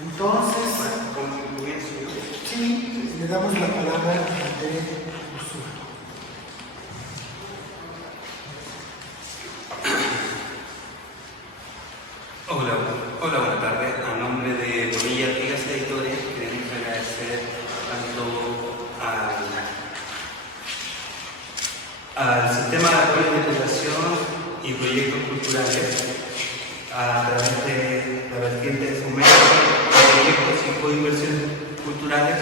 Entonces, sí, le damos la palabra a Tere Ursula. Hola, buenas tardes. A nombre de Bonilla Artigas Editores queremos agradecer tanto al Sistema de Apoyo de Educación y Proyectos Culturales a través de la vertiente de fomento de proyectos y coinversiones culturales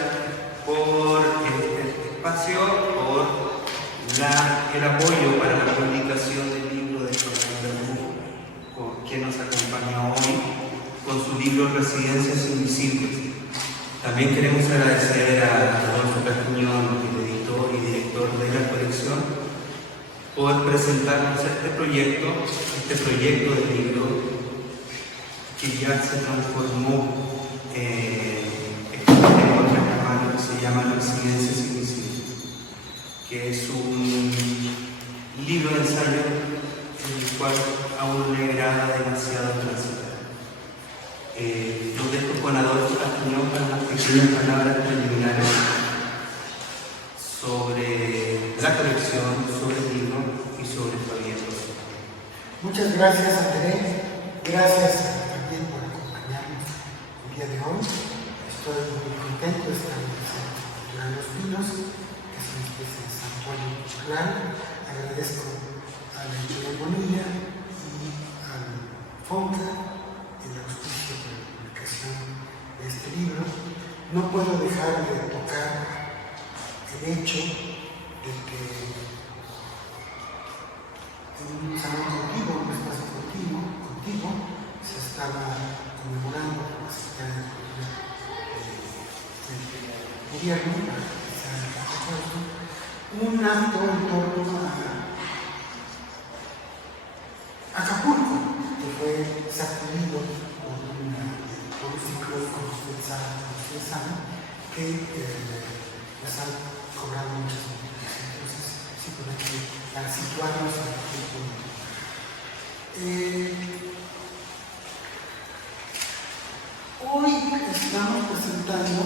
por este espacio, por el apoyo para la publicación del libro de Fernando Bermú, quien nos acompaña hoy con su libro Residencias Invisibles. También queremos agradecer a Rodolfo Castañón, el editor y director de la colección, por presentarnos este proyecto de libro que ya se transformó en otra campaña que se llama Residencias Invisibles, que es un libro de ensayo en el cual aún le agrada demasiado transitar. Los dejo con Adolfo Castañón para unas pequeñas palabras preliminares sobre la colección, sobre el libro y sobre el proyecto. Muchas gracias a Tere, gracias también por acompañarnos el día de hoy. Estoy muy contento de estar en el Centro Cultural Los Pinos, que es una especie de santuario cultural. Agradezco a la editorial Bonilla y al FONCA el auspicio de la publicación de este libro. No puedo dejar de tocar el hecho de que en un salón contigo, un espacio contigo, se estaba conmemorando por la Secretaría de Cultura del gobierno, un acto en torno a Acapulco, que fue sacudido por un ciclón, como ustedes saben, que les han cobrado muchas multas. Entonces, simplemente para situarnos en el tiempo. Hoy estamos presentando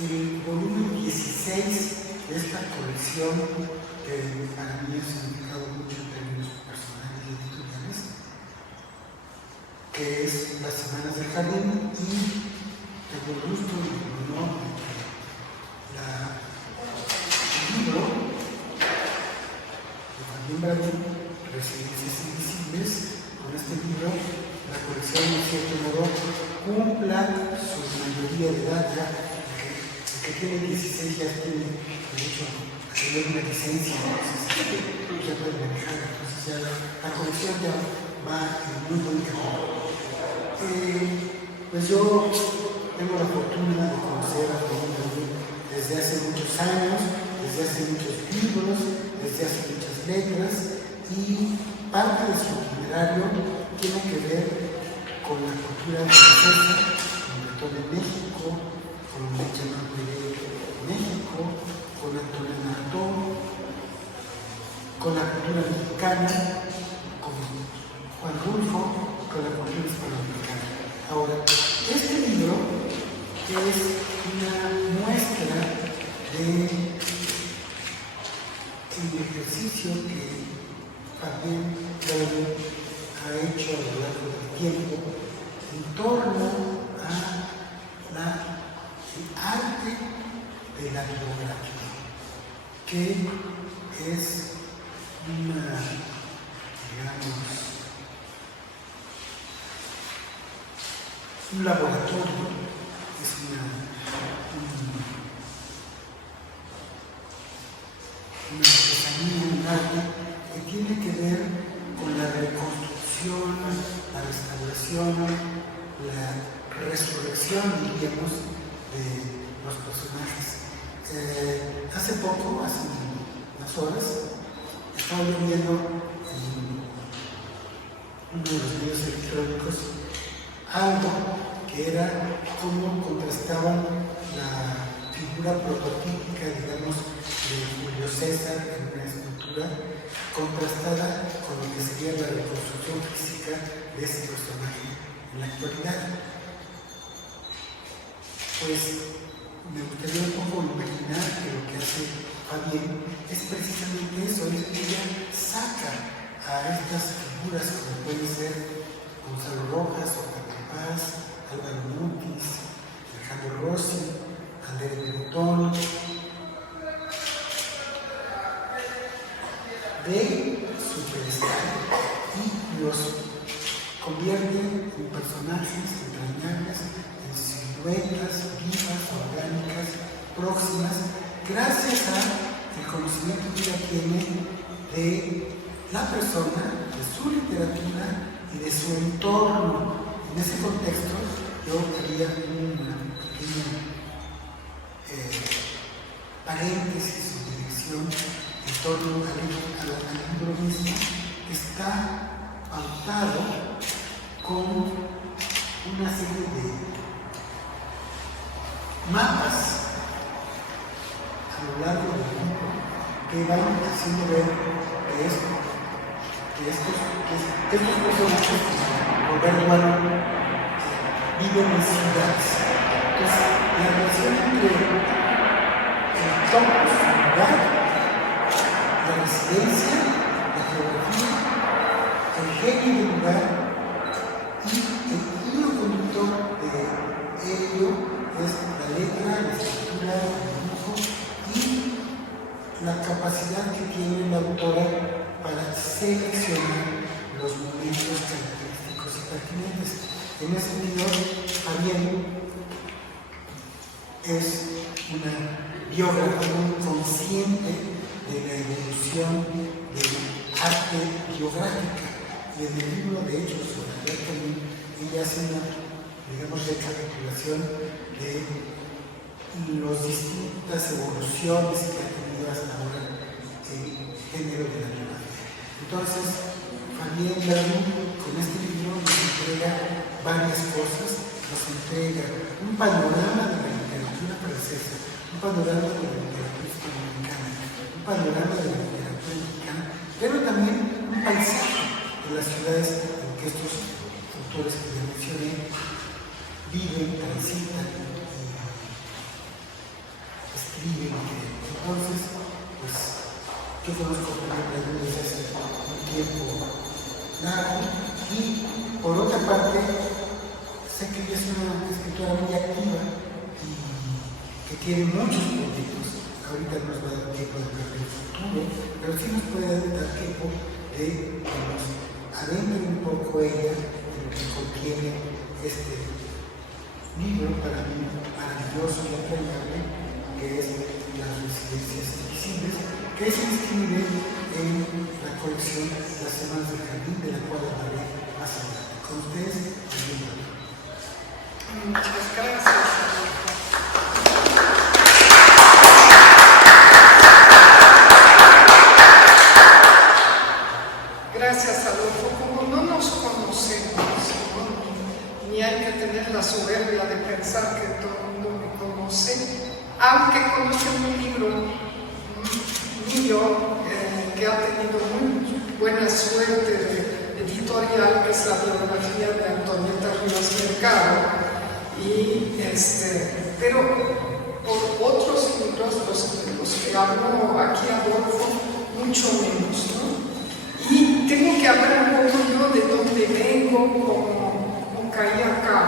el volumen 16 de esta colección que para mí ha significado mucho en términos personales y editoriales, que es Las Semanas del Jardín, y tengo el gusto y el honor de que el libro de Joaquín Bradín, Residencias Invisibles, con este libro la colección en cierto modo cumpla su mayoría de edad. Ya el que tiene 16 ya tiene derecho a tener una licencia, entonces ya puede manejar, entonces ya la colección ya va en muy buen camino. Pues yo tengo la fortuna de conocer a Joaquín Bradín desde hace muchos años, desde hace muchos libros, desde hace muchas letras, y parte de su itinerario tiene que ver con la cultura francesa, sobre todo en México, con Benjamin Pérez en México, con Antonin Artaud, con la cultura mexicana, con Juan Rulfo, con la cultura hispanoamericana. Ahora, este libro es una muestra del ejercicio que también ha hecho a lo largo del tiempo en torno al arte de la bibliografía, que es una, digamos, un laboratorio, es una artesanía, un arte que tiene que ver con la reconstrucción, la restauración, la resurrección, diríamos, de los personajes. Hace poco, hace unas horas, estaba yo viendo en uno de los medios electrónicos algo que era cómo contrastaban la figura prototípica, digamos, de Julio César en una escultura, contrastada con lo que sería la reconstrucción física de ese personaje en la actualidad. pues me gustaría un poco imaginar que lo que hace Fabienne es precisamente eso, es que ella saca a estas figuras como pueden ser Gonzalo Rojas, Octavio Paz, Álvaro Mutis, Alejandro Rossi, Andrés Bertón, de su pedestal y los convierte en personajes entrañables, en siluetas vivas, orgánicas, próximas, gracias al conocimiento que ella tiene de la persona, de su literatura y de su entorno. En ese contexto, yo haría una pequeña paréntesis o dirección en torno al libro mismo, que está pautado con una serie de mapas a lo largo del libro que van haciendo ver que estos personajes, como Roberto Malo, viven en ciudades. Entonces, la relación entre el topos, su lugar, la residencia, la geografía, el genio del lugar y el hilo conductor de ello es la letra, la escritura, el dibujo y la capacidad que tiene la autora para seleccionar los momentos característicos y pertinentes. En ese sentido, Fabienne es una biógrafa muy consciente de la evolución del arte biográfica. Y en el libro, de hecho, sobre Albert Camus, ella hace una, digamos, recapitulación de las distintas evoluciones que ha tenido hasta ahora el género de la biografía. Entonces, Fabienne Laroux, con este libro, nos entrega varias cosas, nos entrega un panorama de la literatura francesa, un panorama de la literatura hispanoamericana, un panorama de la literatura mexicana, pero también un paisaje de las ciudades en que estos autores que ya mencioné viven, transitan y escriben. Entonces, pues, yo conozco a Fabienne desde hace un tiempo largo y, por otra parte, sé que ella es una escritora muy activa y que tiene muchos proyectos. Ahorita nos va a dar tiempo de hablar del futuro, pero sí nos puede dar tiempo de que nos adentre un poco ella en lo que contiene este libro para mí maravilloso y apreciable, que es Las residencias invisibles, que se inscribe en la colección Las Semanas del Jardín, de la cual hablaré más adelante. Con ustedes, muchas gracias. Gracias, Adolfo. Como no nos conocemos, ¿no? Ni hay que tener la soberbia de pensar que todo el mundo me conoce, aunque conozco un libro mío que ha tenido muy buena suerte de editorial, que es la biografía de Antonieta Rivas Mercado. Pero por otros libros, los que hablo aquí, Adolfo, mucho menos, ¿no? Y tengo que hablar un poco yo de dónde vengo, cómo caí acá,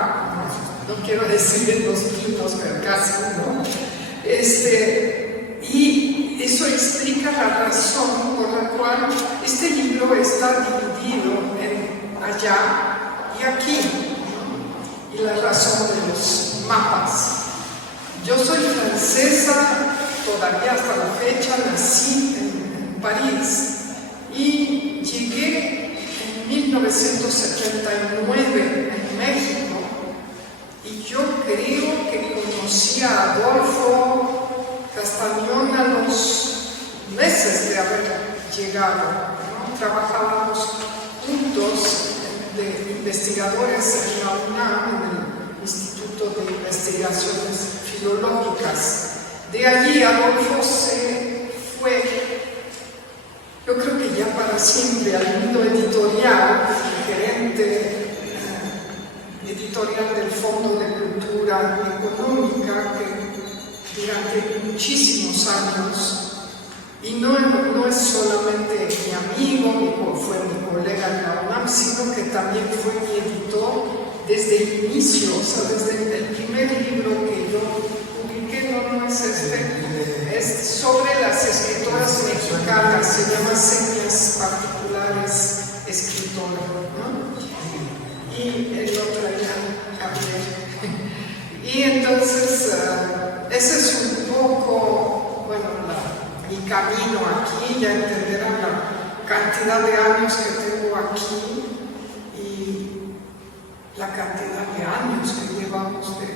¿no? No quiero decir en los pinos, pero casi, ¿no? Y eso explica la razón por la cual este libro está dividido en allá y aquí, ¿no? Y la razón de los mapas. Yo soy francesa, todavía hasta la fecha, nací en París y llegué en 1979 en México, y yo creo que conocí a Adolfo Castañón a los meses de haber llegado, ¿no? Trabajábamos juntos de investigadores en la UNAM, en el Instituto de Investigaciones Filológicas. De allí Adolfo se fue, yo creo que ya para siempre, al mundo editorial, gerente editorial del Fondo de Cultura Económica, amiga que durante muchísimos años, y no es solamente mi amigo, fue mi colega en la UNAM, sino que también fue mi editor desde el inicio, o sea, desde el primer libro que yo publiqué, no es es sobre las escritoras mexicanas, se llama Señas Particulares Escritoras, ¿no? Y el otro era Gabriel. Y entonces, ese es un poco, bueno, mi camino aquí, ya entenderán la cantidad de años que tengo aquí y la cantidad de años que llevamos de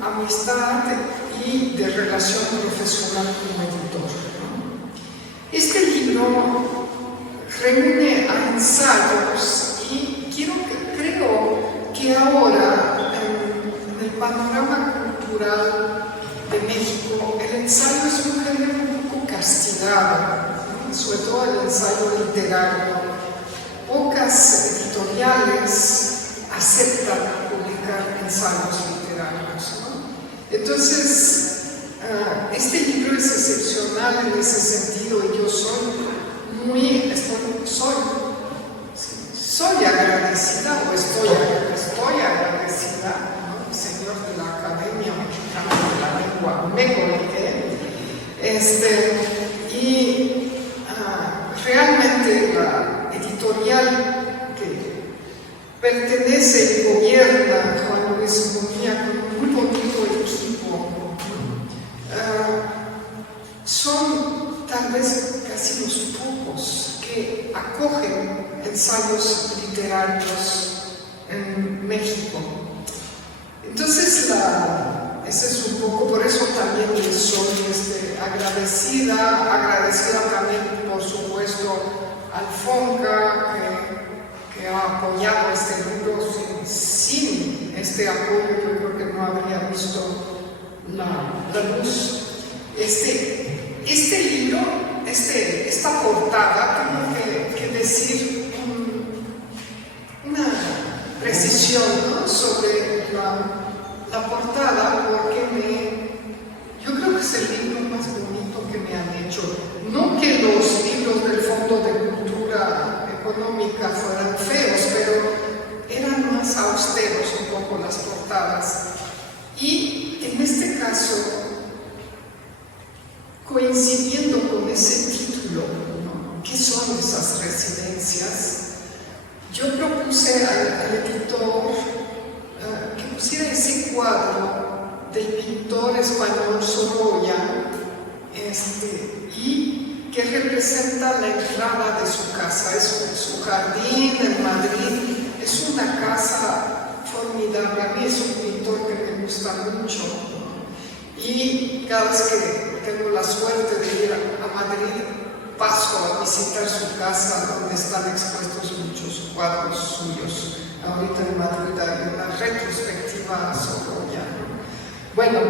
amistad y de relación profesional como editor, ¿no? Este libro reúne a ensayos y creo que ahora en el panorama cultural de México el ensayo es un género un poco castigado, ¿no? Sobre todo el ensayo literario. Pocas editoriales aceptan publicar ensayos literarios, ¿no? Entonces, este libro es excepcional en ese sentido y yo soy agradecida o estoy agradecida, ¿no? El señor de la Academia Mexicana de la Lengua, y realmente la editorial que pertenece y gobierna Juan Luis Munguía con un muy bonito equipo, son tal vez casi los pocos que acogen ensayos literarios en México. Entonces, ese es un poco, por eso también les soy agradecida también, por supuesto, al FONCA, que ha apoyado este libro. Sin este apoyo, yo creo que no habría visto la luz. Este libro, esta portada, tengo que decir una precisión, ¿no? Sobre la portada, porque yo creo que es el libro más bonito que me han hecho. No que los libros del Fondo de Cultura Económica fueran feos, pero eran más austeros un poco las portadas. Y en este caso, coincidiendo con ese título, ¿no? ¿Qué son esas residencias? Yo propuse al editor que pusiera ese cuadro del pintor español Sorolla, y que representa la entrada de su casa. Es su jardín en Madrid, es una casa formidable. A mí es un pintor que me gusta mucho, ¿no? Y cada vez que tengo la suerte de ir a Madrid, paso a visitar su casa donde están expuestos muchos cuadros suyos. Ahorita en Madrid hay una retrospectiva Sorolla. Bueno,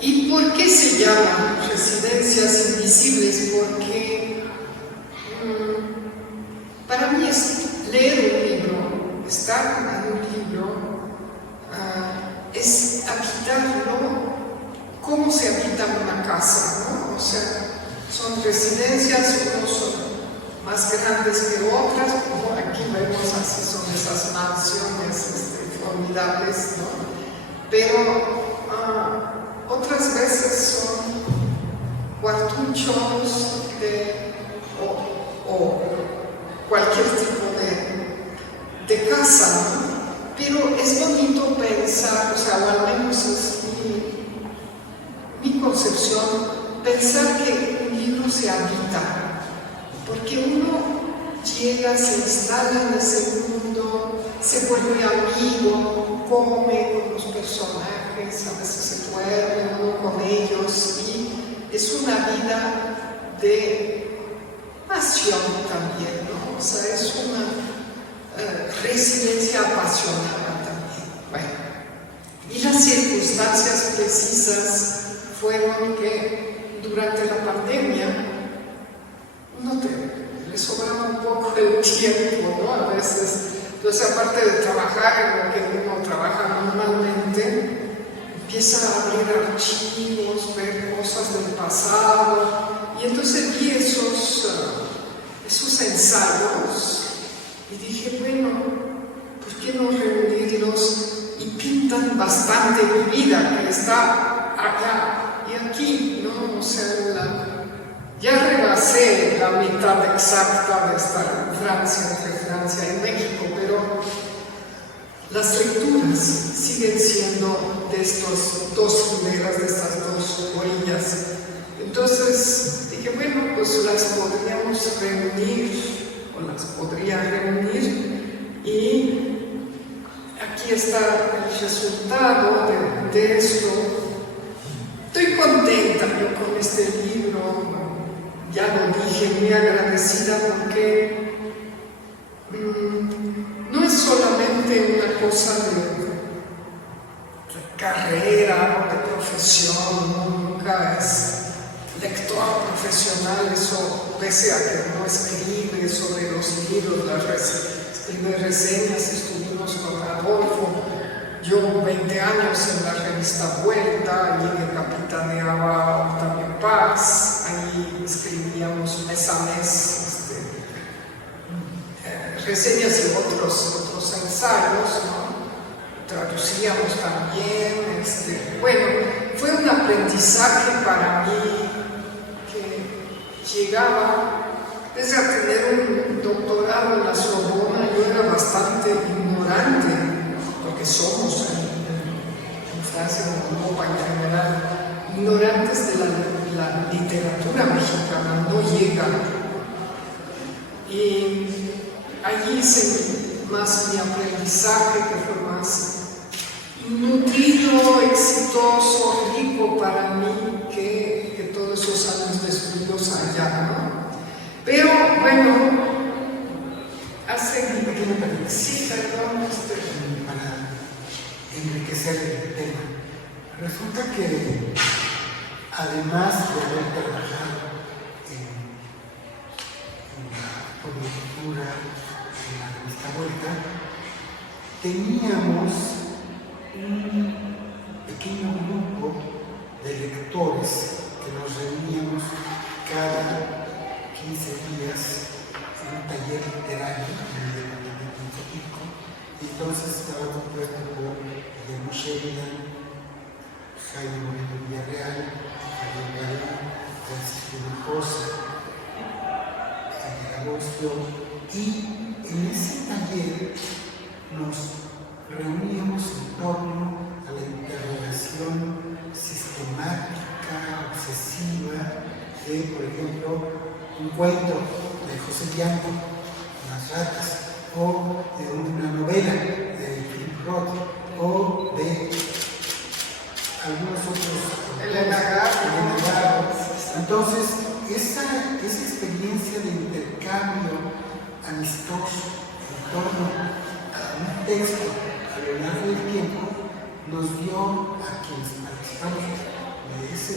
¿y por qué se llaman residencias invisibles? Porque para mí leer un libro, estar en un libro, es habitarlo como se habita una casa, ¿no? O sea, son residencias, unos son más grandes que otras, como aquí vemos, así son esas mansiones formidables, ¿no? Pero otras veces son cuartuchos o cualquier tipo de casa, ¿no? Pero es bonito pensar, o sea, o al menos es mi concepción, pensar que un libro se habita, porque uno llega, se instala en ese mundo, se vuelve amigo, come con los personajes, a veces se duerme uno con ellos, y es una vida de pasión también, ¿no? O sea, es una residencia apasionada también. Bueno, y las circunstancias precisas fueron que durante la pandemia le sobraba un poco el tiempo, ¿no? A veces, entonces, aparte de trabajar en lo que uno trabaja normalmente, empieza a abrir archivos, ver cosas del pasado, y entonces vi esos ensayos y dije, bueno, ¿por qué no reunirlos? Y pintan bastante mi vida, que está acá y aquí, ¿no? O sea, ya rebasé la mitad exacta de estar en Francia, entre Francia y México, pero las lecturas siguen siendo de estas dos hileras, de estas dos orillas. Entonces dije, bueno, pues las podríamos reunir, o las podría reunir, y aquí está el resultado de esto. Estoy contenta yo con este libro, ya lo dije, muy agradecida porque no es solamente una cosa de carrera o de profesión, nunca es lector profesional, eso pese a que no escribe sobre los libros, escribe reseñas, estuvimos con Adolfo, yo 20 años en la revista Vuelta, allí que capitaneaba Octavio Paz, ahí escribíamos mes a mes reseñas y otros ensayos, ¿no? Traducíamos también, bueno, fue un aprendizaje para mí que llegaba, desde a tener un doctorado en la Sorbona, yo era bastante ignorante, porque somos en Francia, en Europa en general, ignorantes de la literatura mexicana, no llega. Y allí hice más mi aprendizaje, que fue más nutrido, exitoso, rico para mí que todos esos años de estudios allá, ¿no? Pero bueno, sí, perdón, para enriquecer el tema. Resulta que además de haber trabajado en la publicatura, en la revista Vuelta, teníamos un pequeño grupo de lectores que nos reuníamos cada 15 días en un taller literario en el departamento de Xochimilco. Entonces estaba compuesto por Guillermo Sheridan, Jaime Moreno Villarreal, Javier Galán, Francisco Hinojosa, Agostio, y en ese taller nos reuníamos en torno a la interrogación sistemática, obsesiva de, por ejemplo, un cuento de José Bianco, Las ratas, o de una novela de Philip Roth, o de algunos otros. Elena Garro. Entonces, esa experiencia de intercambio amistoso en torno a un texto a lo largo del tiempo nos dio a quienes participamos de ese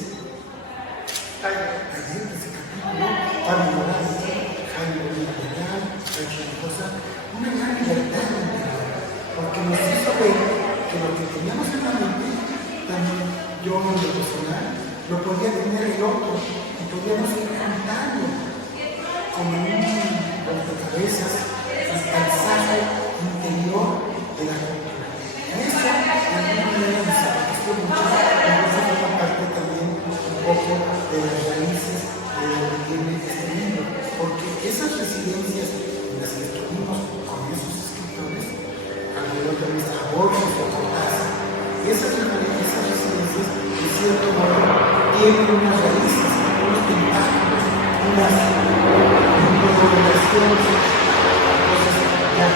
taller, de ese capítulo, Pablo Morales, Jaime Villarreal, Rachel Cosa, una gran libertad interior, porque nos hizo ver que lo que teníamos en la mente, también yo en lo personal, lo podía tener el otro y podíamos ir juntando como en un rompecabezas el paisaje interior de la cultura. Y eso de alguna manera me satisfació mucho, porque eso forma parte también un poco de las raíces de lo que tiene este libro, porque esas residencias en las que estuvimos con esos escritores, alrededor de nuestra Borges o Cortázar, esas residencias, de cierto modo, tienen unas raíces, unos tentáculos, unas relaciones, cosas ya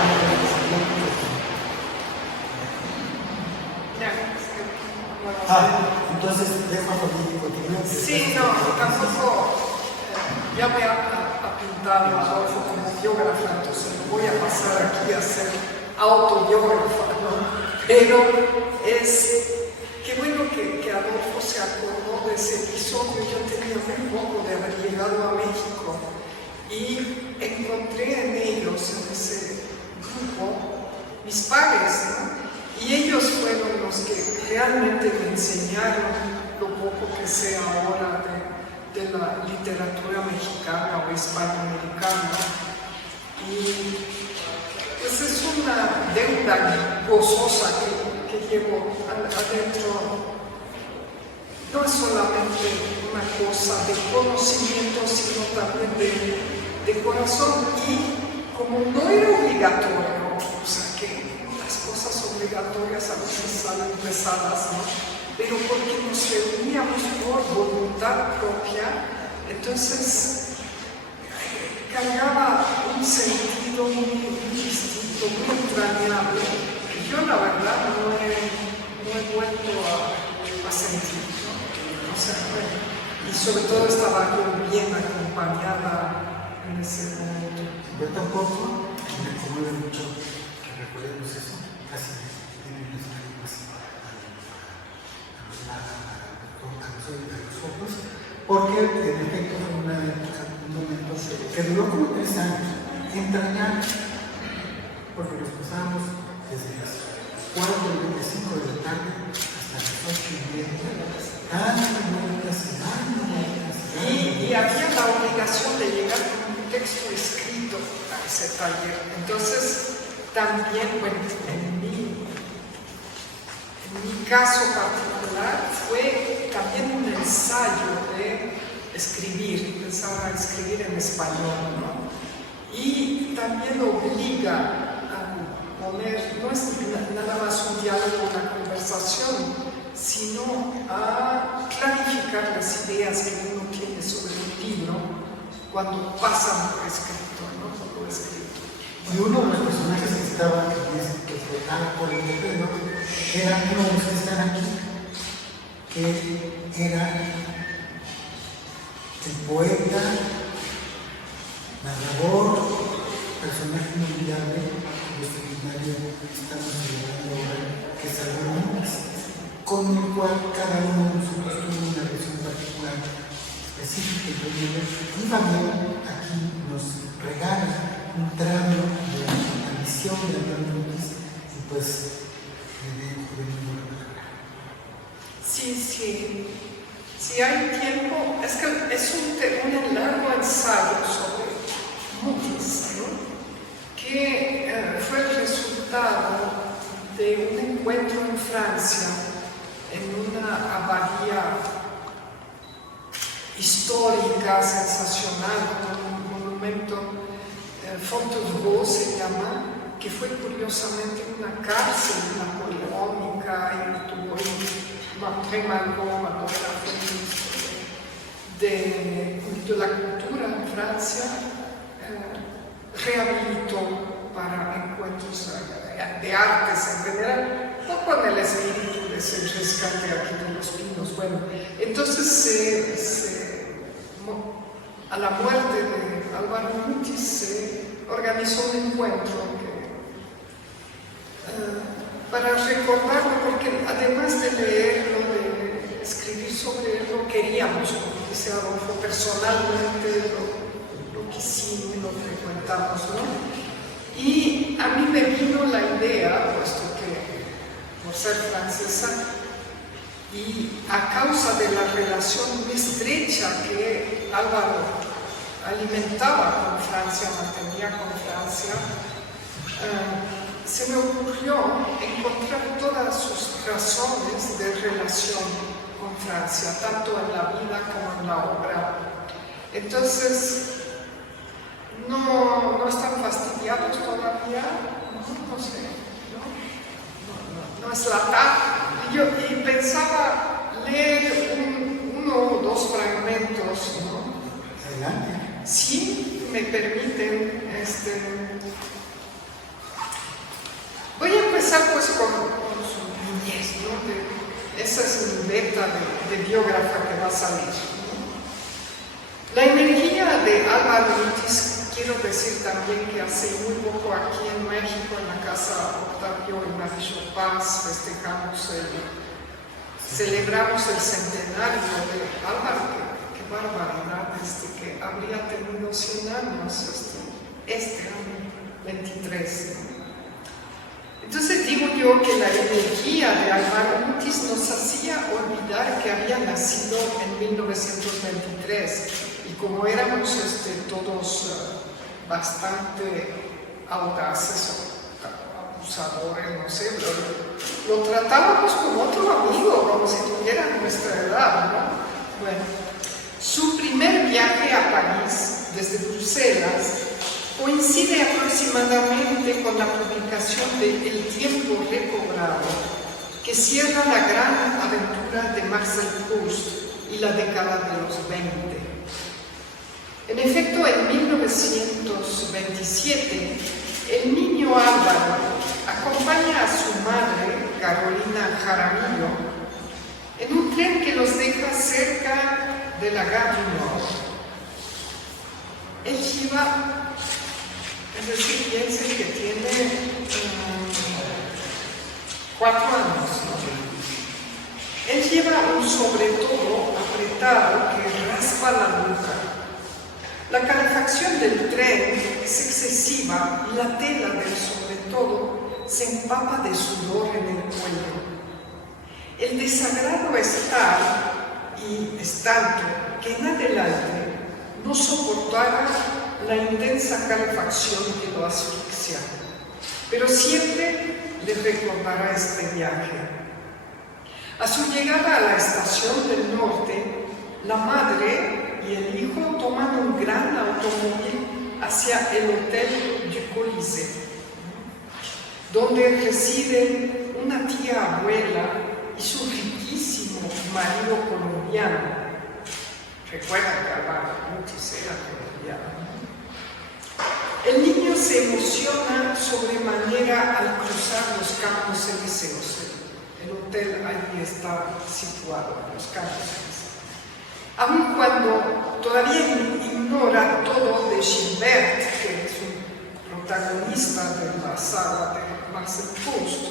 entonces dejo a Fabián continuar. Sí, no, tampoco ya me ha pintado Adolfo como biógrafa, entonces no voy a pasar aquí a ser autobiógrafa, ¿no? Pero qué bueno que Adolfo se acordó de ese episodio. Yo tenía muy poco de haber llegado a México y encontré en ellos, en ese grupo, mis padres, ¿no? Y ellos fueron los que realmente me enseñaron lo poco que sé ahora de la literatura mexicana o hispanoamericana. Y pues es una deuda gozosa que llevo adentro. No es solamente una cosa de conocimiento, sino también de corazón. Y como no era obligatorio, o sea que las cosas obligatorias a veces salen pesadas, ¿no? Pero porque nos reuníamos por voluntad propia, entonces cargaba un sentido muy distinto, muy entrañable, que yo la verdad no he vuelto a sentir, ¿no? O sea, bueno, y sobre todo estaba yo bien acompañada en ese momento. Yo tampoco me conmueve mucho que recordemos eso, casi tiene unos años a nosotros, porque en efecto fue un momento que duró como 3 años, entrañable, porque nos pasábamos desde las 4:25 de la tarde hasta las 8:30, y había la obligación de llegar con un texto escrito a ese taller. Entonces, también, bueno, en mi caso particular fue también un ensayo de escribir, empezar a escribir en español, ¿no? Y también obliga a poner, no es nada más un diálogo, una conversación, sino a clarificar las ideas que uno tiene sobre un libro cuando pasan por escrito, ¿no? Por lo escrito. Y uno de los personajes que estaba, que flotaba por el terreno, era uno de los que están aquí, que era el poeta, narrador, personaje inolvidable de seminario que estamos celebrando ahora, que es Álvaro Múntiz, con el cual cada uno de nosotros tuvo una relación particular específica y también aquí nos regala un tramo de la visión de Álvaro Múntiz y pues le dejo de nuevo la palabra. Sí. Si hay tiempo, es que es un largo ensayo sobre Múntiz, ¿no? Que fue el resultado de un encuentro en Francia, en una abadía histórica, sensacional, con un monumento, Fontevraud se llama, que fue curiosamente una cárcel napoleónica y tuvo Martin Malraux, de la cultura en Francia, rehabilitó para encuentros de artes en general, o con el espíritu de ese rescate aquí de los pinos. Bueno, entonces a la muerte de Álvaro Múntiz se organizó un encuentro para recordarlo, porque además de leerlo, de escribir sobre él, lo queríamos, como dice Adolfo, personalmente lo quisimos, lo frecuentamos, ¿no? Y a mí me vino la idea, puesto que por ser francesa, y a causa de la relación muy estrecha que Álvaro alimentaba con Francia, mantenía con Francia, se me ocurrió encontrar todas sus razones de relación con Francia, tanto en la vida como en la obra. Entonces, no están fastidiados todavía, no sé, no es la tarde. Y pensaba leer uno o dos fragmentos, ¿no? Adelante. Si me permiten, voy a empezar pues con su niñez, ¿no? Esa es mi beta de biógrafa que va a salir, ¿no? La energía de Álvaro Múntiz, quiero decir también que hace muy poco aquí en México, en la casa Octavio y Marisol Paz, celebramos el centenario de Álvaro. Qué barbaridad, que habría tenido 100 años este año 23, ¿no? Entonces digo yo que la energía de Álvaro Múntiz París nos hacía olvidar que había nacido en 1923 y como éramos todos bastante audaces o abusadores, no sé, lo tratábamos como otro amigo, como si tuviera nuestra edad, ¿no? Bueno, su primer viaje a París desde Bruselas coincide aproximadamente con la publicación de El tiempo recobrado, que cierra la gran aventura de Marcel Proust y la década de los 20. En efecto, en 1927, el niño Álvaro acompaña a su madre, Carolina Jaramillo, en un tren que los deja cerca de la Gare du Nord. Él lleva, es decir, piensen que tiene 4 años, ¿no? Él lleva un sobretodo apretado que raspa la nuca. La calefacción del tren es excesiva y la tela del sobretodo se empapa de sudor en el cuello. El desagrado es tal y es tanto que en adelante no soportara la intensa calefacción que lo asfixia, pero siempre le recordará este viaje. A su llegada a la estación del norte, la madre y el hijo toman un gran automóvil hacia el Hotel du Colisée, donde residen una tía abuela y su riquísimo marido colombiano. Recuerdan que Álvaro Mutis era colombiano. El niño se emociona sobremanera al cruzar los Campos Elíseos. El hotel allí está situado en los Campos Elíseos. Aun cuando todavía ignora todo de Gilbert, que es un protagonista de la saga de Marcel Proust,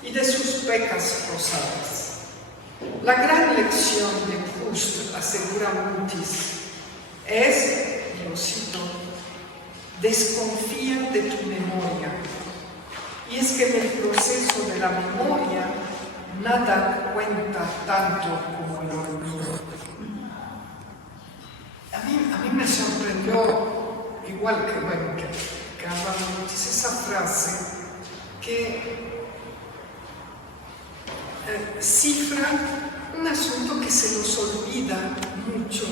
y de sus pecas rosadas. La gran lección de Proust, asegura Mutis, es, y lo cito, desconfía de tu memoria. Y es que en el proceso de la memoria nada cuenta tanto como el olvido. A mí me sorprendió, igual que Álvaro Mutis, esa frase que cifra un asunto que se nos olvida mucho,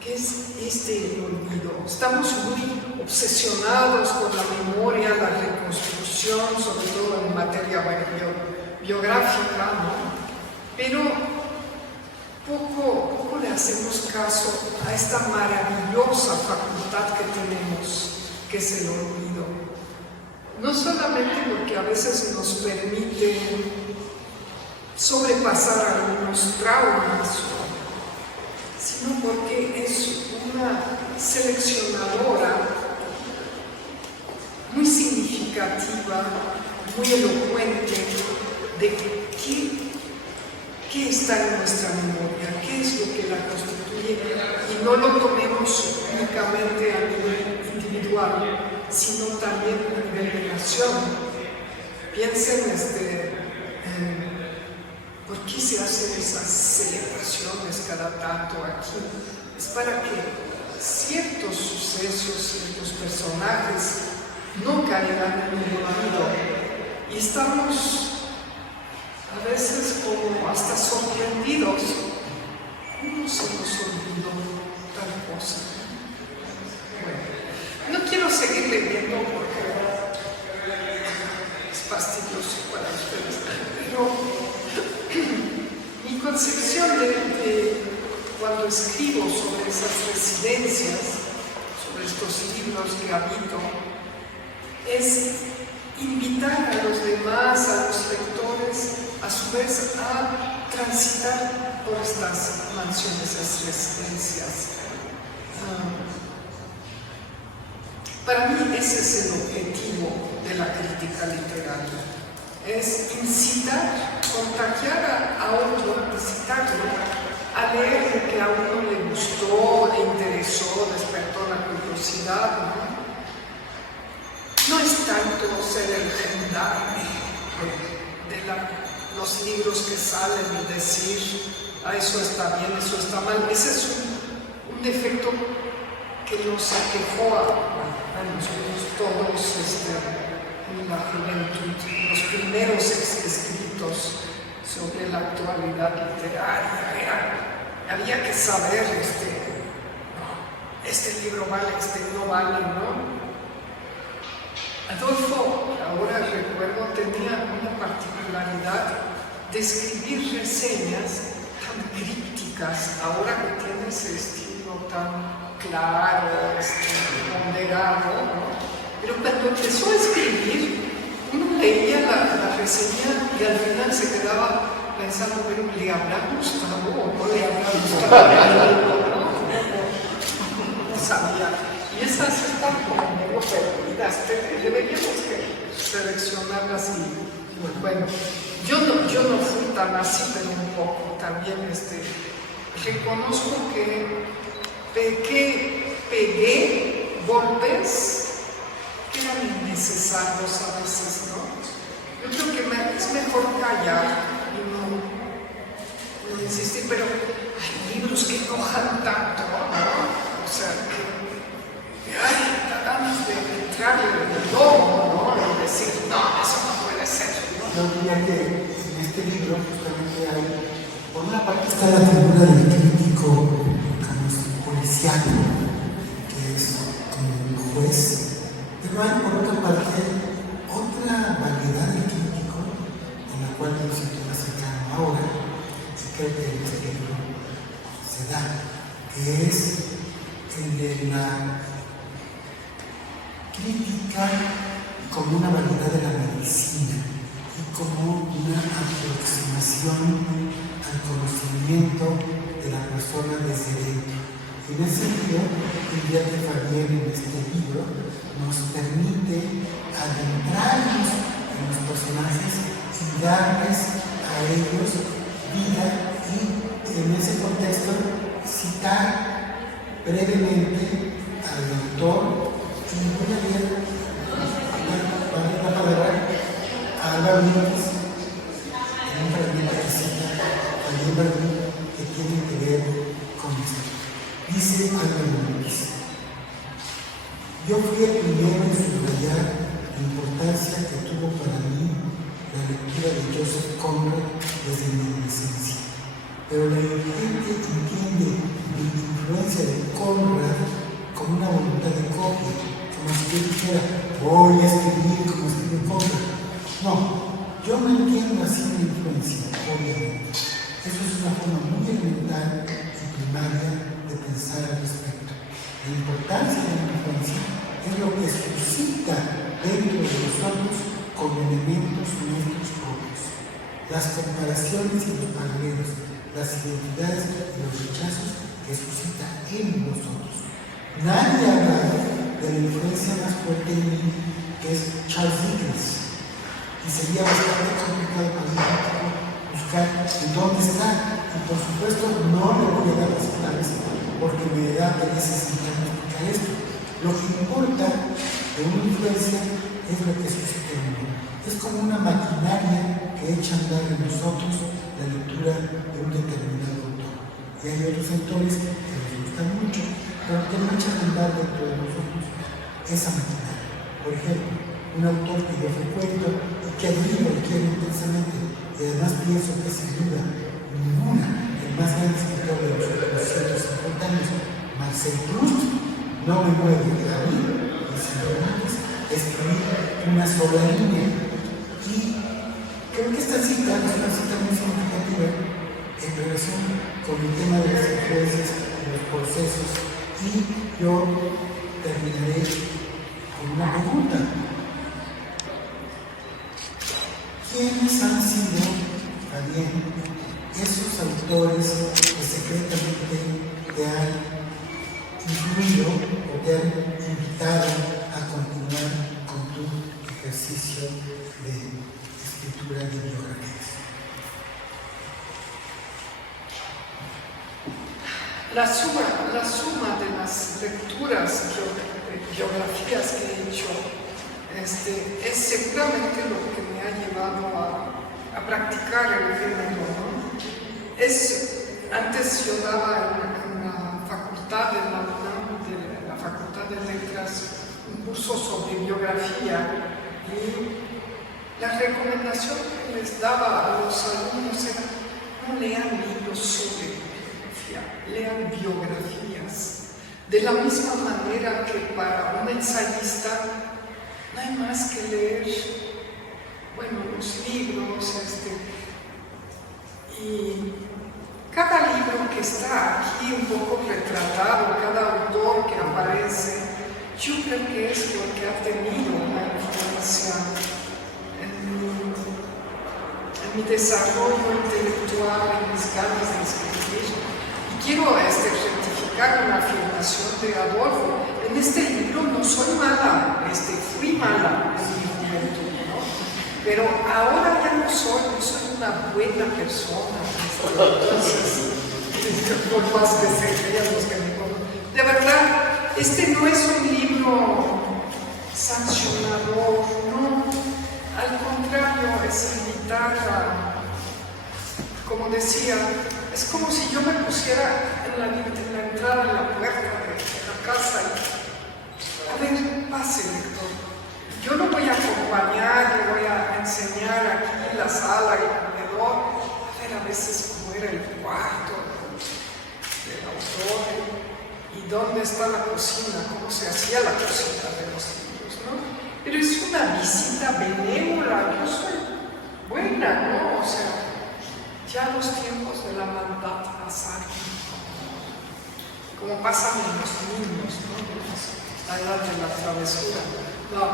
que es el olvido. Estamos muy obsesionados con la memoria, la reconstrucción, sobre todo en materia biográfica, ¿no? Pero poco le hacemos caso a esta maravillosa facultad que tenemos, que es el olvido. No solamente porque a veces nos permite sobrepasar algunos traumas, sino porque es una seleccionadora muy significativa, muy elocuente de qué está en nuestra memoria, qué es lo que la constituye, y no lo tomemos únicamente a nivel individual, sino también a nivel de nación. Piensen ¿por qué se hacen esas celebraciones cada tanto aquí? Es para que ciertos sucesos, ciertos personajes no caigan en el olvido. Y estamos a veces como hasta sorprendidos. ¿Cómo se nos olvidó tal cosa? Bueno, no quiero seguir leyendo porque es fastidioso para ustedes, pero mi concepción de cuando escribo sobre esas residencias, sobre estos libros que habito, es invitar a los demás, a los lectores, a su vez a transitar por estas mansiones, esas residencias. Para mí ese es el objetivo de la crítica literaria. Es incitar, contagiar a otro, incitarlo a leer lo que a uno le gustó, le interesó, despertó la curiosidad, ¿no? No es tanto ser el gendarme de la los libros que salen y decir, eso está bien, eso está mal. Ese es un defecto que nos aquejó a nosotros todos en la juventud. Los primeros escritos sobre la actualidad literaria había que saber, este libro vale, este no vale, ¿no? Adolfo, ahora recuerdo, tenía una particularidad de escribir reseñas tan crípticas, ahora que tiene ese estilo tan claro, ponderado, ¿no? Pero cuando empezó a escribir, uno leía la reseña y al final se quedaba pensando, pero ¿le habrá gustado o no le habrá gustado? No sabía. Y esas están como medio perdidas, deberíamos seleccionarlas y bueno, yo no fui tan así, pero un poco también reconozco que pegué golpes que eran innecesarios a veces, ¿no? Yo creo que es mejor callar y no insistir, pero hay libros que enojan tanto, ¿no? O sea, que hay ganas de entrarle en el lomo, ¿no? Y decir, no, eso no puede ser, ¿no? Yo diría que en este libro justamente hay, por una parte está la figura del crítico policial, que es como el juez, pero hay por otra parte otra variedad de crítico en la cual yo siento más cercano ahora, y creo que en este libro se da, que es el de la crítica como una variedad de la medicina y como una aproximación al conocimiento de la persona desde dentro. En ese sentido, diría que Fabián en este libro nos permite adentrarnos en los personajes y darles a ellos vida y en ese contexto citar brevemente al autor y voy a leer la palabra a Álvaro López en un fragmento que cita a Álvaro que tiene que ver con esto. Dice Álvaro López: yo fui el primero en subrayar la importancia que tuvo para mí la lectura de Joseph Conrad desde mi adolescencia, pero la gente entiende la influencia de Conrad como una voluntad de copia, como si yo dijera, voy a escribir como escribe Conrad. No, yo no entiendo así la influencia, obviamente. Eso es una forma muy elemental y primaria de pensar al respecto. La importancia de la influencia es lo que suscita dentro de nosotros con elementos nuestros propios. Las comparaciones y los paralelos, las identidades y los rechazos que suscita en nosotros. Nadie habla de la influencia más fuerte en mí, que es Charles Dickens, y sería bastante complicado para mí buscar en dónde está, y por supuesto no le voy a dar las claves porque me da pereza sentarme a explicar esto. Lo que importa de una influencia es lo que suscita en uno. Es como una maquinaria que echa a andar en nosotros la lectura de un determinado autor. Y hay otros autores que nos gustan mucho, pero que no echan a andar dentro de nosotros esa maquinaria. Por ejemplo, un autor que yo frecuento y que admiro y quiero intensamente, y además pienso que sin duda ninguna, el más grande escritor de los últimos 150 años, Marcel Proust, no me mueve a mí, escribir una sola línea. Y creo que esta cita es una cita muy significativa en relación con el tema de las influencias y los procesos. Y yo terminaré con una pregunta. ¿Quiénes han sido también esos autores que secretamente te han influido o te han invitado a continuar con tu ejercicio de escritura de biografías? La suma de las lecturas, biografías que he hecho, es seguramente lo que me ha llevado a a practicar el género, ¿no? Antes yo daba en la facultad de la Facultad de Letras un curso sobre biografía y la recomendación que les daba a los alumnos era no lean libros sobre biografía, lean biografías. De la misma manera que para un ensayista no hay más que leer, bueno, los libros, y cada libro que está aquí un poco retratado, cada autor que aparece, yo creo que es porque ha tenido una influencia en mi desarrollo intelectual, en mis ganas de escribir. Y quiero rectificar una afirmación de Adolfo. En este libro no soy mala, fui mala en mi juventud, ¿no? Pero ahora ya no soy una buena persona. Entonces, por más que se crean los que me conocen. De verdad, no es un libro sancionador, no. Al contrario, es invitar a, como decía, es como si yo me pusiera en la entrada de la puerta de la casa y, a ver, pase, lector. Yo lo voy a acompañar, le voy a enseñar aquí la sala y el comedor, a ver a veces cómo era el cuarto del autor y dónde está la cocina, cómo se hacía la cocina de los libros, ¿no? Pero es una visita benévola, yo soy buena, ¿no? O sea, ya los tiempos de la maldad pasaron, como pasan en los niños, ¿no? La edad de la travesura. No,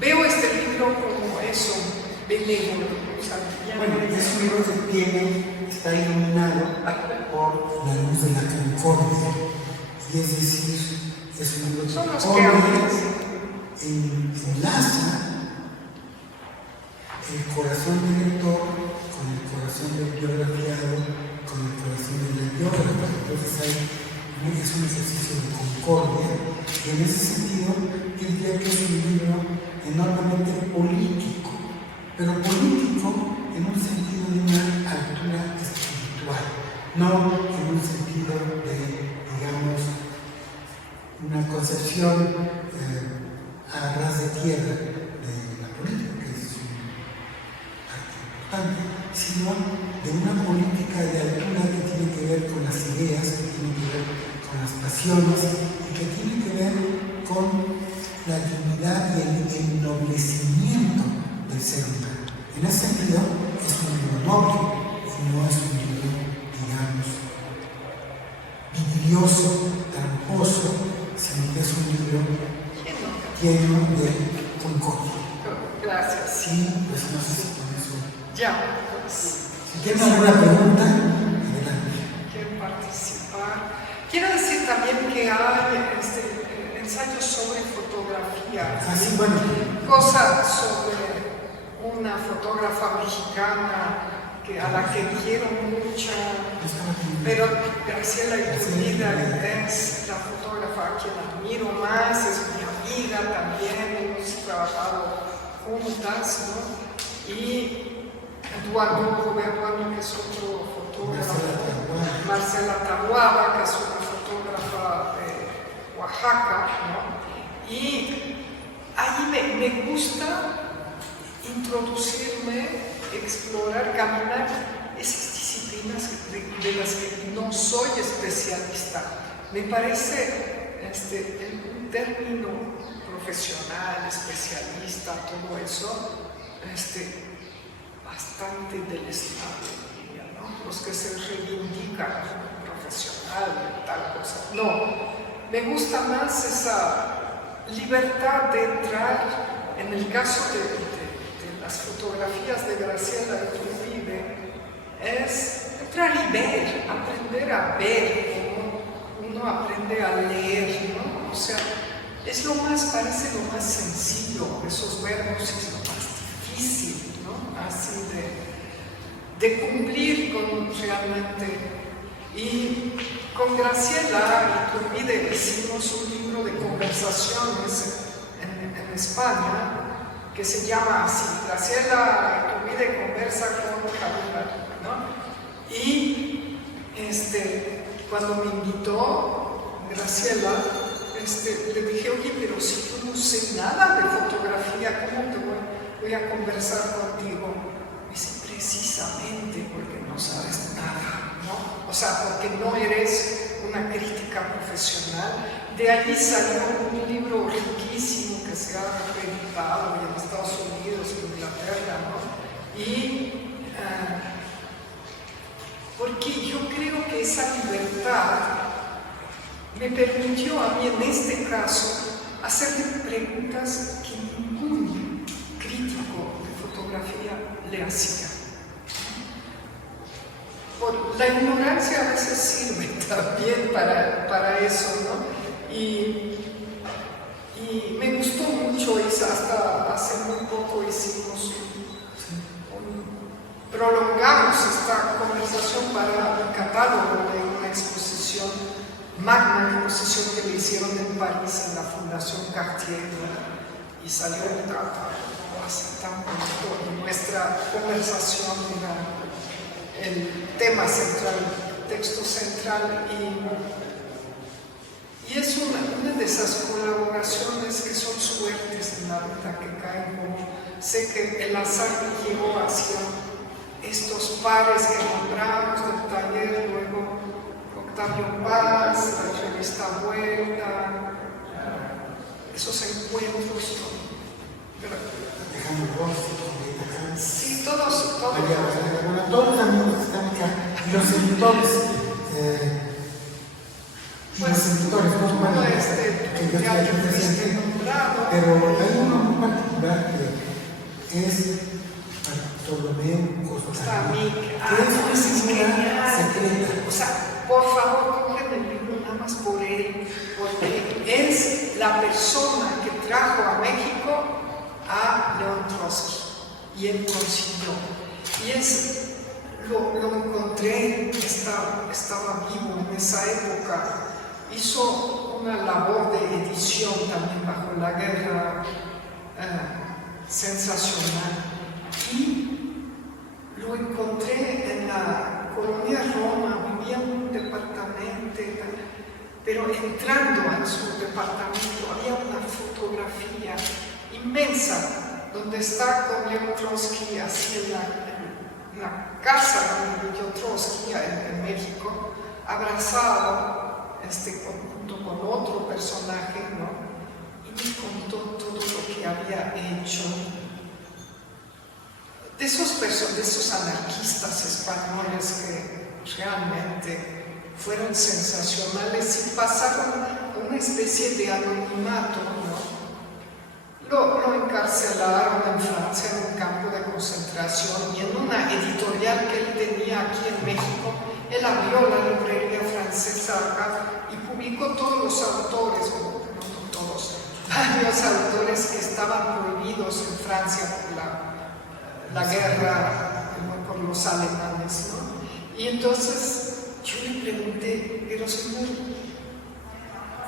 veo este libro como eso, benévolo. O sea, bueno, es un libro que está iluminado por la luz de la concordia, y es decir, es un libro que enlaza el corazón del lector con el corazón del biografiado, con el corazón del biógrafo. Entonces es un ejercicio de concordia, y en ese sentido yo diría que es un libro enormemente político, pero político en un sentido de una altura espiritual, no en un sentido de, digamos, una concepción a ras de tierra de la política, que es parte importante, sino de una política de altura que tiene que ver con las ideas, que tiene que ver con las pasiones y que tiene que ver con la dignidad y el ennoblecimiento del ser humano. En ese sentido, es un libro noble y no es un libro, digamos, vidrioso, tramposo, sino que es un libro lleno de concordia. Gracias. Sí, pues no sé si con eso. Ya, pues. Si tienen alguna pregunta, adelante. Quiero participar. Quiero decir también que hay ensayos sobre fotografía. Sí, bueno. Cosas sobre una fotógrafa mexicana a la que quiero mucho, pero Graciela Iturbide es la fotógrafa a quien admiro más, es mi amiga también, hemos trabajado juntas, ¿no? Y Eduardo Roberto, que es otro fotógrafo, Marcela Taboada, que es una fotógrafa de Oaxaca, ¿no? Y ahí me gusta introducirme, explorar, caminar esas disciplinas de las que no soy especialista. Me parece un término profesional, especialista, todo eso, bastante deleznable, ¿no? Los que se reivindican profesional, tal cosa. No, me gusta más esa libertad de entrar, en el caso de las fotografías de Graciela Iturbide, es entrar y ver, aprender a ver, como uno aprende a leer, ¿no? O sea, parece lo más sencillo, esos verbos es lo más difícil, ¿no? Así de cumplir con realmente. Y con Graciela Iturbide hicimos un libro de conversaciones en España, que se llama así, Graciela, tu vida y conversa con Javier, ¿no? Y cuando me invitó Graciela, le dije, oye, pero si yo no sé nada de fotografía, ¿cómo te voy a conversar contigo? Me dice, precisamente porque no sabes nada, ¿no? O sea, porque no eres una crítica profesional. De allí salió un libro riquísimo que se ha acreditado en Estados Unidos, en Inglaterra, ¿no? Y porque yo creo que esa libertad me permitió a mí, en este caso, hacerle preguntas que ningún crítico de fotografía le hacía. La ignorancia a veces sirve también para eso, ¿no? Y me gustó mucho, hasta hace muy poco prolongamos esta conversación para el catálogo de una exposición, magna exposición que le hicieron en París, en la Fundación Cartier, ¿no? Y salió tan bonito en nuestra conversación, el tema central, el texto central, y es una de esas colaboraciones que son suertes en la vida, que caen como, sé que el azar me llevó hacia estos pares que nombramos del taller, luego Octavio Paz, la revista Vuelta, esos encuentros, sí, todos. Bueno, todos los amigos que están acá, y los editores, ¿no? Bueno, que yo estoy aquí presente, pero hay uno muy particular que es Bartolomé Costa, que es una figura secreta. O sea, por favor, cogen el libro nada más por él, porque es la persona que trajo a México a León Trotsky, y él consiguió. Y lo encontré, estaba vivo en esa época, hizo una labor de edición también bajo la guerra sensacional, y lo encontré en la colonia Roma, vivía en un departamento, pero entrando en su departamento había una fotografía inmensa donde está con León Trotsky así en la casa donde vivió Trotsky en México, abrazado junto con otro personaje, ¿no? Y me contó todo lo que había hecho. De esos anarquistas españoles que realmente fueron sensacionales y pasaron a una especie de anonimato, ¿no? Lo encarcelaron en Francia en un campo de concentración, y en una editorial que él tenía aquí en México, él abrió la librería francesa acá y publicó todos los autores, no todos, varios autores que estaban prohibidos en Francia por la guerra, por los alemanes, ¿no? Y entonces yo le pregunté, pero señor,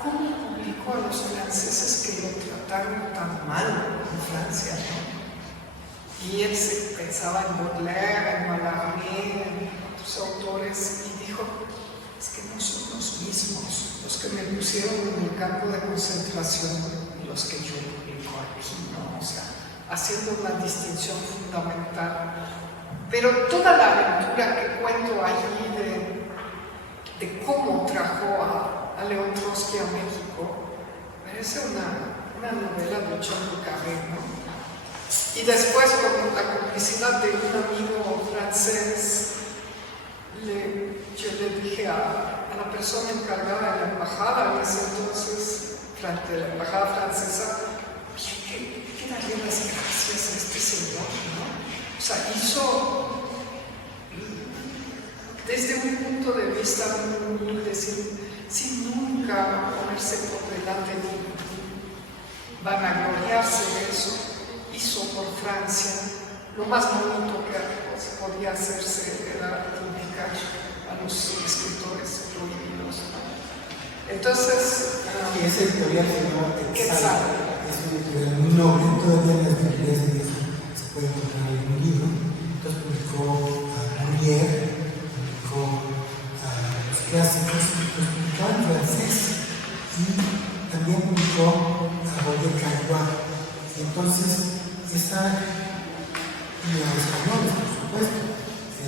¿cómo publicó a los franceses que lo trataron tan mal en Francia, ¿no? Y él se pensaba en Baudelaire, en Mallarmé, en otros autores, y dijo, es que no son los mismos los que me pusieron en el campo de concentración y los que yo publico aquí, ¿no? O sea, haciendo una distinción fundamental. Pero toda la aventura que cuento allí de cómo trajo a León Trotsky a México, parece una novela de John le Carré, ¿no? Y después, con la complicidad de un amigo francés, yo le dije a la persona encargada de la embajada en ese entonces, de la embajada francesa, que darle las gracias a este señor, ¿no? O sea, hizo desde un punto de vista muy humilde, sin nunca ponerse por delante ni vanagloriarse de eso, hizo por Francia. Lo más bonito que se podía hacerse era publicar a los escritores prohibidos. Entonces, y ese editorial se llama Quetzal. Es un era muy noble, todavía en las librerías de vieja se puede encontrar algún libro. Entonces publicó a Molière, publicó los clásicos, los publicaba en francés y también publicó a Roger Caillois. Y entonces esta, y a los españoles, por supuesto,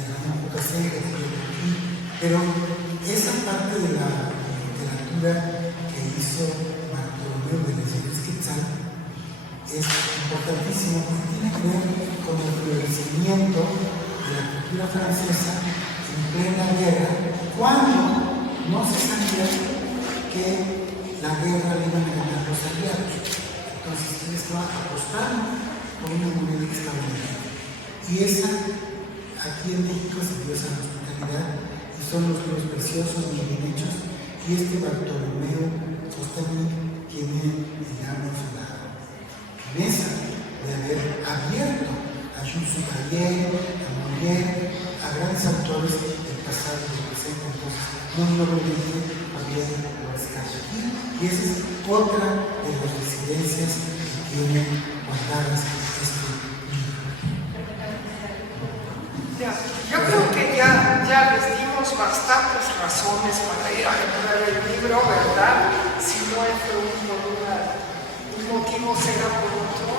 Ramón Putacé, pero esa parte de la literatura que hizo Bartolomé de las Lleras Quetzal es importantísimo porque tiene que ver con el florecimiento de la cultura francesa en plena guerra, cuando no se sabía que la guerra le iban a ganar los aliados. Entonces él estaba apostando por una moneda extraordinaria. Y esa, aquí en México se dio esa hospitalidad y son los libros preciosos, muy bien hechos. Y este Bartolomeo Costami tiene, digamos, la mesa de haber abierto a Jules Verne, a Molière, a grandes autores del pasado y del presente. Entonces, no normalmente había lo descanso aquí. Y esa es otra de las residencias que tienen guardadas este libro. Yo creo que ya les dimos bastantes razones para ir a comprar el libro, ¿verdad? Si no es por un motivo, será por otro.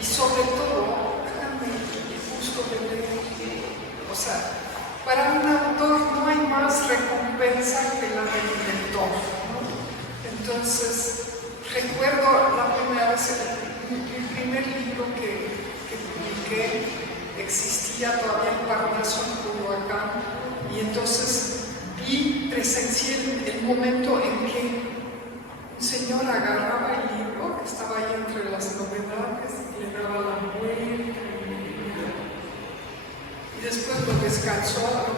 Y sobre todo, háganme el gusto de leer. O sea, para un autor no hay más recompensa que la del lector, ¿no? Entonces, recuerdo la primera vez, el primer libro que publiqué, existía todavía el Parnaso en Culhuacán, y entonces presencié el momento en que un señor agarraba el libro, que estaba ahí entre las novedades, le daba la vuelta, y después lo descansó, lo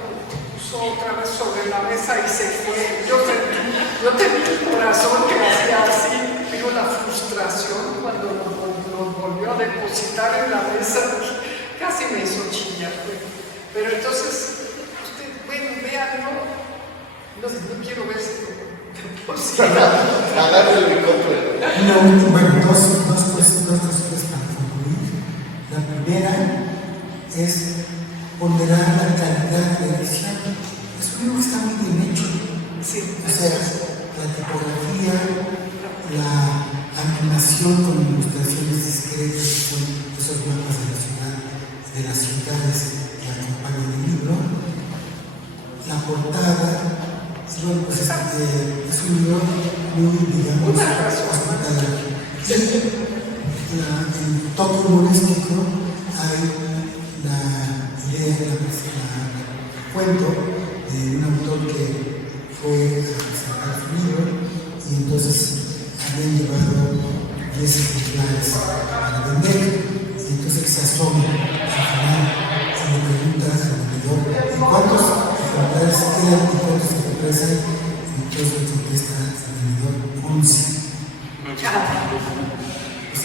puso otra vez sobre la mesa y se fue. Yo tenía el corazón que hacía así, pero la frustración cuando lo volvió a depositar en la mesa, casi me hizo chillar. Pero entonces, usted, bueno, véanlo, no quiero ver si No, bueno, dos cosas para concluir. La primera es ponderar la calidad de la edición. Es un libro que está muy bien hecho. Sí, o sea, la tipografía, la animación con ilustraciones discretas, que son esos mapas de la ciudad, de las ciudades que acompañan el libro. La portada, bueno, pues es un libro muy, digamos, hospitalario. En el toque humorístico hay la idea, el cuento de un autor que fue a presentar su libro y entonces habían llevado 10 ejemplares para vender, y entonces se asoma al final y le pregunta al vendedor cuántos ejemplares quedan y cuántos ejemplares hay, y entonces contesta el vendedor 11. O sea,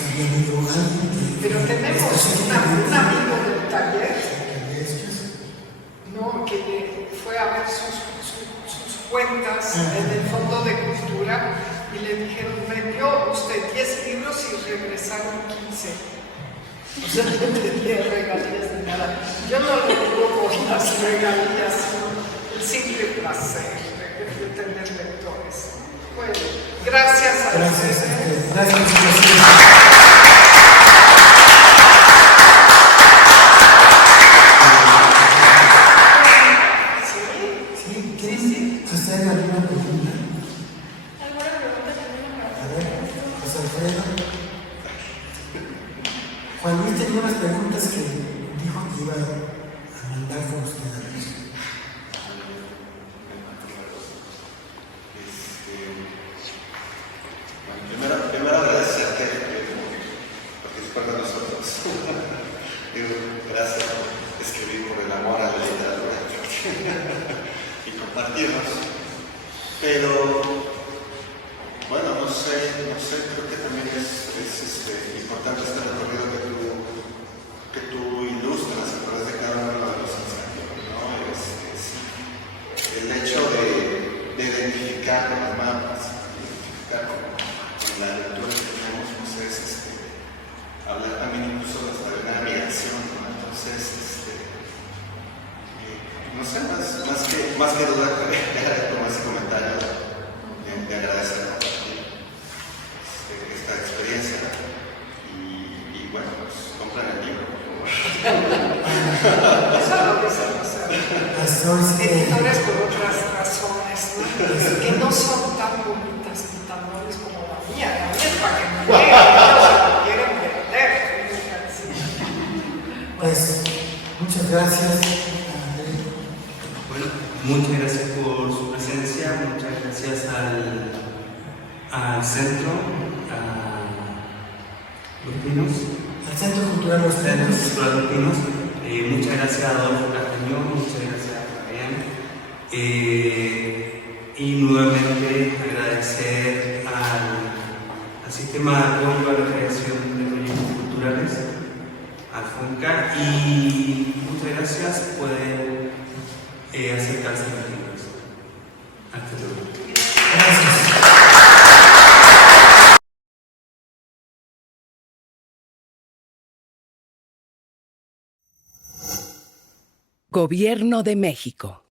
había habido alguien que... Pero tenemos un amigo del taller, ¿no?, que fue a ver sus cuentas en el Fondo de Cultura y le dijeron, vendió usted 10 libros y regresaron 15. O sea, no tenía regalías ni nada. Yo no le digo por las regalías, sino el simple placer de tener lectores. Bueno, gracias a ustedes. Gracias. ¿Hacer alguna pregunta? A ver, José Alfredo. Juan Luis tenía unas preguntas que dijo que iba a mandar con ustedes. Primero agradecerte por participar con nosotros. Gracias por escribir, por el amor a la literatura y compartirnos. Pero, bueno, no sé, creo que también es importante este recorrido que tú ilustras a través de cada uno de los ensayos, ¿no? El hecho de identificar con los mapas, identificar con la lectura que tenemos, pues es no sé, más que duda, como ese comentario de agradecer compartir esta experiencia. Y bueno, pues compran el libro, por favor. Eso es lo que se hace. Editores por otras razones, ¿no? Que no son tan bonitas ni tan nobles como la mía. La mía es para que me lean, ellos se lo quieren vender. Pues, muchas gracias. Bueno, muchas gracias por su presencia, muchas gracias al centro, a Los Pinos, Al Centro Cultural Los Centro Pinos. Cultural Los Pinos. Muchas gracias a Adolfo Castañón, muchas gracias a Fabián. Y nuevamente agradecer al Sistema de Apoyo a la Creación de Proyectos Culturales, al FONCA, y muchas gracias. Pueden acercarse a los libros. Hasta luego. Gracias. Gobierno de México.